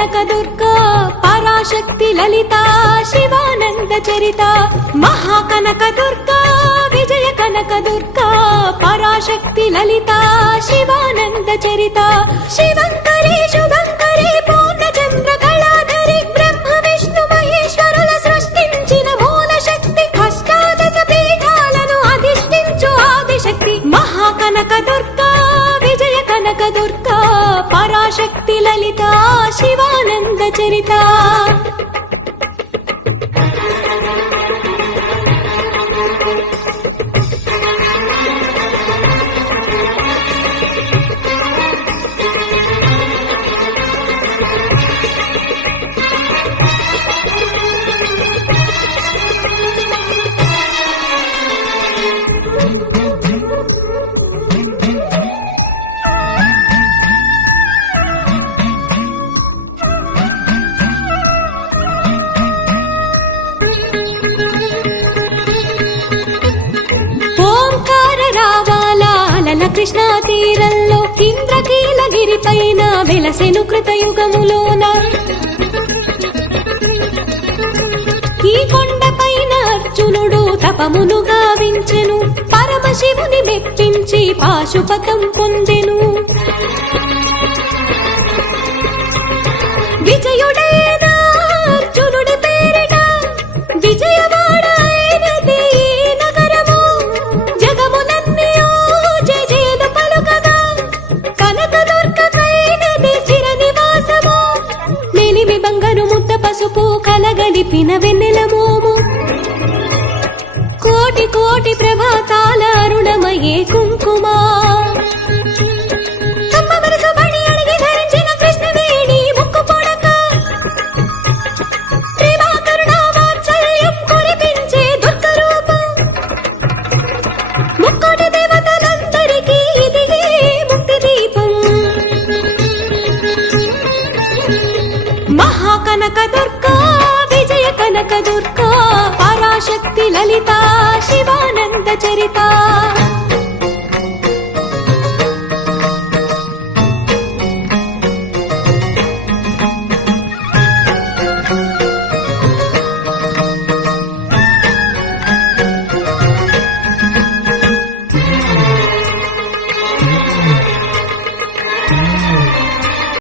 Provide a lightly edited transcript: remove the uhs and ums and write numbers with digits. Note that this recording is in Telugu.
కనక దుర్గా పరాశక్తి లలిత శివానంద చరిత మహాకనక దుర్గా విజయ కనక దుర్గా పరాశక్తి లలిత శివానంద చరిత శివంకరి శుభంకరి పూర్ణ చంద్ర కళాధరి బ్రహ్మ విష్ణు మహేశ్వరుల సృష్టించిన మూల శక్తి అష్టాదశ పీఠాలను అధిష్ఠించు ఆదిశక్తి మహాకనక దుర్గా విజయ కనక దుర్గా పరాశక్తి లలిత శివానంద చరిత కృష్ణా తీరంలో ఇంద్రకీలగిరి పైన వెలసెను కృతయుగములోన ఈ కొండ పైన అర్జునుడు తపమును గావించెను పరమశివుని మెప్పించి పాశుపతం పొందెను విజయుడైన అర్జునుడి పేరిట విజయవాడ అయినది నగరము జగములన్నీ పసుపు కలగలిపిన వెన్నెల మోము కోటి కోటి ప్రభాతాల అరుణమయే కుంకుమా అమ్మ మనసు బడి అడిగి ధరించిన కృష్ణవేణి ముక్కు పొడక ప్రేమ కరుణ వాత్సల్యం కురిపించే దుర్గ రూపం ముక్కోటి దేవతలందరికీ ఇది ముక్తి దీపం మహాకనక దుర్గా విజయ కనక దుర్గా పరాశక్తి లలిత శివానంద చరిత